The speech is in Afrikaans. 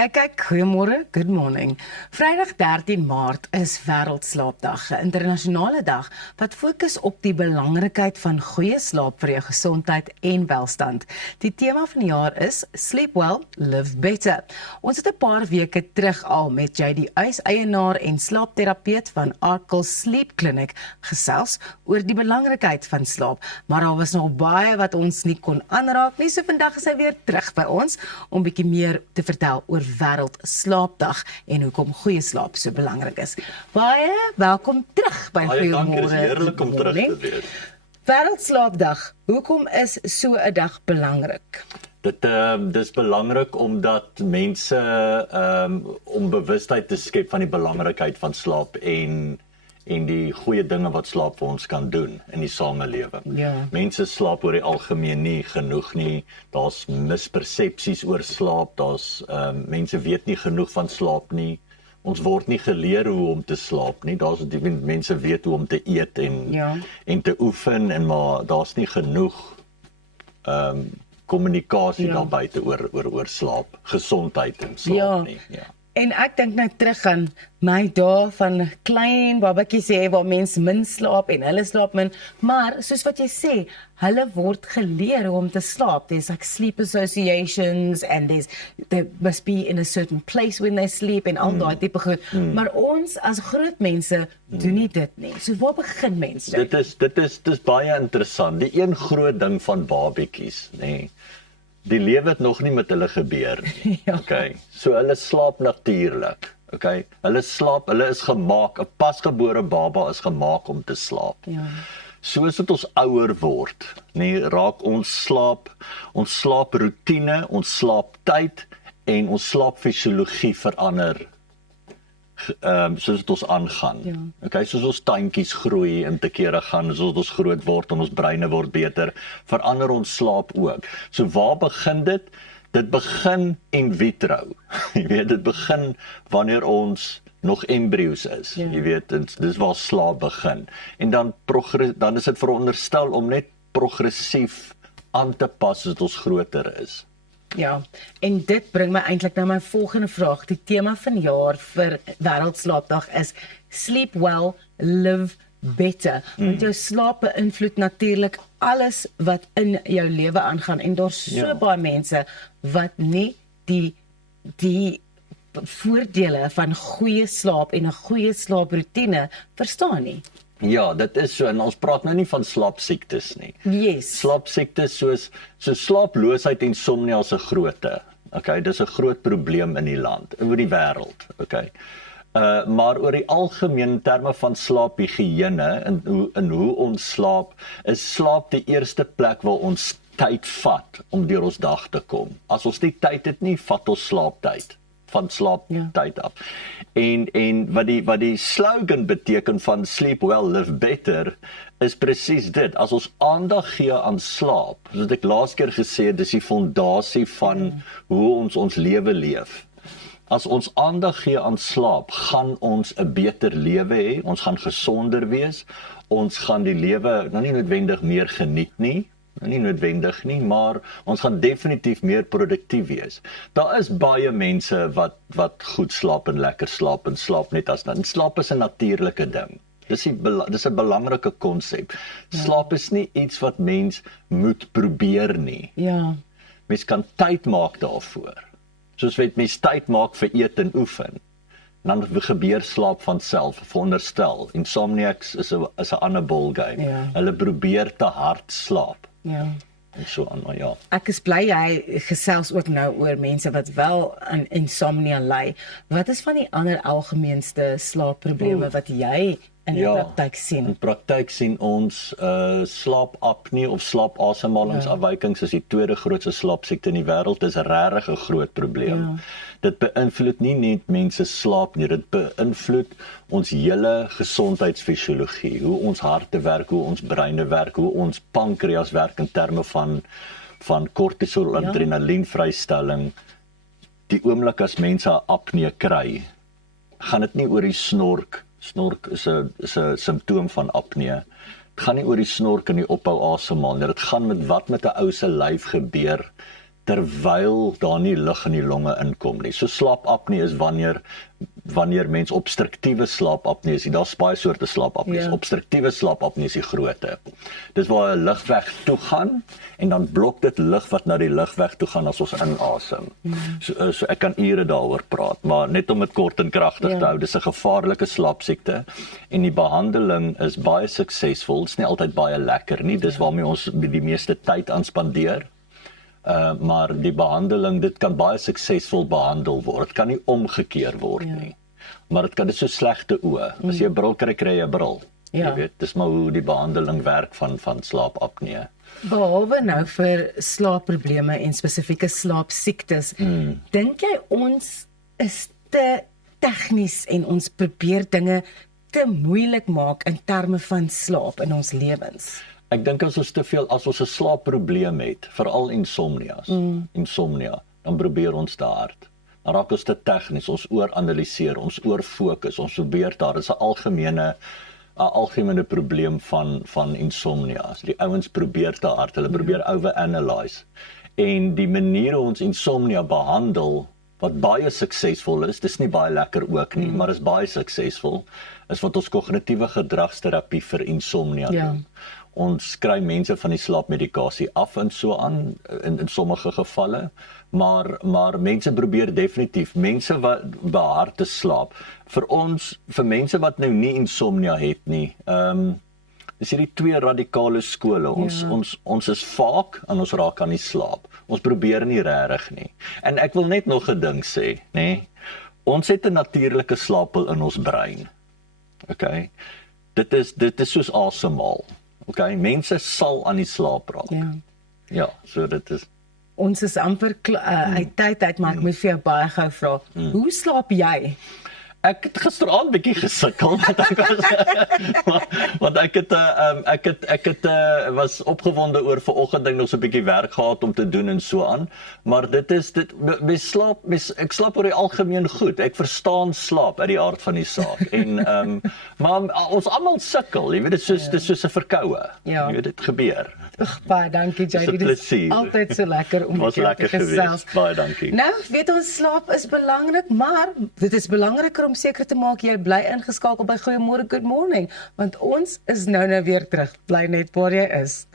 Ja, kyk, goeiemôre, good morning. Vrydag 13 Maart is Wêreldslaapdag, 'n internasionale dag wat fokus op die belangrikheid van goeie slaap vir jou gesondheid en welstand. Die tema van die jaar is Sleep Well, Live Better. Ons het 'n paar weke terug al met JD Uys, eienaar en slaapterapeut van Arkel Sleep Clinic, gesels oor die belangrikheid van slaap, maar daar was nog baie wat ons nie kon aanraak nie, so vandag is hy weer terug by ons om bietjie meer te vertel oor Wêreldslaapdag en hoekom goeie slaap so belangrik is. Baie welkom terug by Baie dankie, dit is Goeiemôre. heerlik om terug te wees. Wêreldslaapdag, hoekom is so 'n dag belangrik? Dis belangrik omdat mense om bewustheid te skep van die belangrikheid van slaap en die goeie dinge wat slaap vir ons kan doen in die samelewing. Ja. Mense slaap oor die algemeen nie genoeg nie. Daar's mispersepsies oor slaap. Mense weet nie genoeg van slaap nie. Ons word nie geleer hoe om te slaap nie. Mense weet hoe om te eet en te oefen maar daar's nie genoeg kommunikasie daar buite oor slaap, gesondheid en slaap nie. Ja. En ek dink nou terug aan my dae van klein babatjies waar mens min slaap en hulle slaap min, maar soos wat jy sê, hulle word geleer hoe om te slaap. There's like sleep associations and they must be in a certain place when they sleep en al daai tipe goed. Maar ons as groot mense doen nie dit nie. So waar begin mense? Dit is baie interessant. Die een groot ding van babatjies, nê. Die lewe het nog nie met hulle gebeur nie. Ja. Okay. So hulle slaap natuurlik. Okay. Hulle is gemaak, 'n pasgebore baba is gemaak om te slaap. Ja. Soos dit ons ouer word, nê, raak ons slaaproetine, ons slaaptyd en ons slaapfisiologie verander. Soos dit ons aangaan. Ja. Okay, soos ons tuintjies groei en te kere gaan, soos ons groot word en ons breine word beter, verander ons slaap ook. So waar begin dit? Dit begin in vitro. Jy weet, dit begin wanneer ons nog embrio's is. Ja. Jy weet, dis waar slaap begin. En dan is dit veronderstel om net progressief aan te pas as ons groter is. Ja, en dit bring my eintlik na my volgende vraag. Die tema van jaar vir Wêreldslaapdag is Sleep Well, Live Better. Want jou slaap beïnvloed natuurlik alles wat in jou lewe aangaan en daar's so baie mense wat nie die voordele van goeie slaap en 'n goeie slaaproetine verstaan nie. Ja, dit is so, en ons praat nou nie van slaapsiektes nie. Yes. Slaapsiektes soos slaaploosheid en insomnia is 'n grootte. Okay, dis 'n groot probleem in die land, oor die wêreld, okay. Maar oor die algemeen terme van slaaphigiëne en hoe ons slaap, is slaap die eerste plek waar ons tyd vat om deur ons dag te kom. As ons nie tyd het nie, vat ons slaaptyd. Van slaaptyd af. En wat die slogan beteken van Sleep Well, Live Better, is presies dit. As ons aandag gee aan slaap, soos ek laas keer gesê het, dis die fondasie van hoe ons lewe leef. As ons aandag gee aan slaap, gaan ons 'n beter lewe hê, ons gaan gesonder wees, ons gaan die lewe nou nie noodwendig meer geniet nie, nie noodwendig nie, maar ons gaan definitief meer produktief wees. Daar is baie mense wat goed slaap en lekker slaap en slaap net as dan. Slaap is 'n natuurlike ding. Dis 'n belangrike konsep. Slaap is nie iets wat mens moet probeer nie. Ja. Mens kan tyd maak daarvoor. Soos wat mens tyd maak vir eet en oefen. Dan gebeur slaap van self, veronderstel. Insomniacs is 'n ander ballgame. Ja. Hulle probeer te hard slaap. Ja. En so aan, maar ja. Ek is bly jy gesels ook nou oor mense wat wel aan insomnia ly. Wat is van die ander algemeenste slaapprobleme wat jy in die praktyk sien? In praktyk sien ons slaapapnie of slaapasemhalingsafwykings is die tweede grootste slaapsiekte in die wêreld. Dis regtig 'n groot probleem. Ja. Dit beïnvloed nie net mense slaap nie, dit beïnvloed ons hele gesondheidsfisiologie, hoe ons harte werk, hoe ons breine werk, hoe ons pankreas werk in terme van kortisol, adrenalienvrystelling. Die oomblik as mense 'n apnee kry, gaan dit nie oor die snork. Snork is 'n simptoom van apnee. Dit gaan nie oor die snork en die ophou asemhaal nie. Dit gaan met wat met 'n ou se lyf gebeur terwyl daar nie lug in die longe inkom nie. So slaapapnee is wanneer mens obstruktiewe slaapapnee is. Daar's baie soorte slaapapnee. Ja. Obstruktiewe slaapapnee is die grootte. Dis waar 'n lugweg toe gaan en dan blok dit lug wat na die lugweg toe gaan as ons inasem. So ek kan ure daaroor praat, maar net om dit kort en kragtig te hou, dis 'n gevaarlike slaapsiekte en die behandeling is baie suksesvol. Dit's nie altyd baie lekker nie. Dis waarmee ons die meeste tyd aan spandeer. Maar die behandeling, dit kan baie suksesvol behandel word. Dit kan nie omgekeer word nie. Maar dit kan dit so slegte oë. As jy 'n bril kry, kry jy 'n bril. Jy weet, dis maar hoe die behandeling werk van slaapapnee. Behalwe nou vir slaapprobleme en spesifieke slaapsiektes, dink jy ons is te tegnies en ons probeer dinge te moeilik maak in terme van slaap in ons lewens? Ek dink as ons 'n slaapprobleem het, veral insomnia, dan probeer ons te hard. Dan raak ons te tegnies, ons ooranaliseer, ons oorfokus, ons probeer daar is 'n algemene probleem van insomnia. So die ouens probeer te hard, hulle probeer overanalyse. En die manier hoe ons insomnia behandel, wat baie suksesvol is, dis nie baie lekker ook nie, maar is baie suksesvol, is wat ons kognitiewe gedragsterapie vir insomnia doen. Ons kry mense van die slaapmedikasie af en so aan in sommige gevalle, maar mense probeer definitief, mense wat behaar te slaap. Vir mense wat nou nie insomnia het nie, is hierdie twee radikale skole. Ons is vaak en ons raak aan die slaap. Ons probeer nie regtig nie. En ek wil net nog 'n ding sê, nê? Ons het 'n natuurlike slaappil in ons brein. Okay? Dit is soos asemhaal. Okay, mense sal aan die slaap raak. Ja, so dit is. Ons is amper uit tyd uit, maar ek moet vir jou baie gou vra. Hoe slaap jy? Ek het gisteraand bietjie gesukkel want ek was opgewonde oor vanoggend ding nog so 'n bietjie werk gehad om te doen en so aan, maar ek slaap oor die algemeen goed. Ek verstaan slaap uit die aard van die saak en maar ons almal sukkel, jy weet dit is soos 'n verkoue. Jy weet dit gebeur. Baie dankie JD, dit is altyd so lekker om met jou te gesels. Baie dankie. Nou, weet ons slaap is belangrik, maar dit is belangriker om seker te maak jy bly ingeskakel by Goeiemôre Good Morning, want ons is nou weer terug. Bly net waar jy is.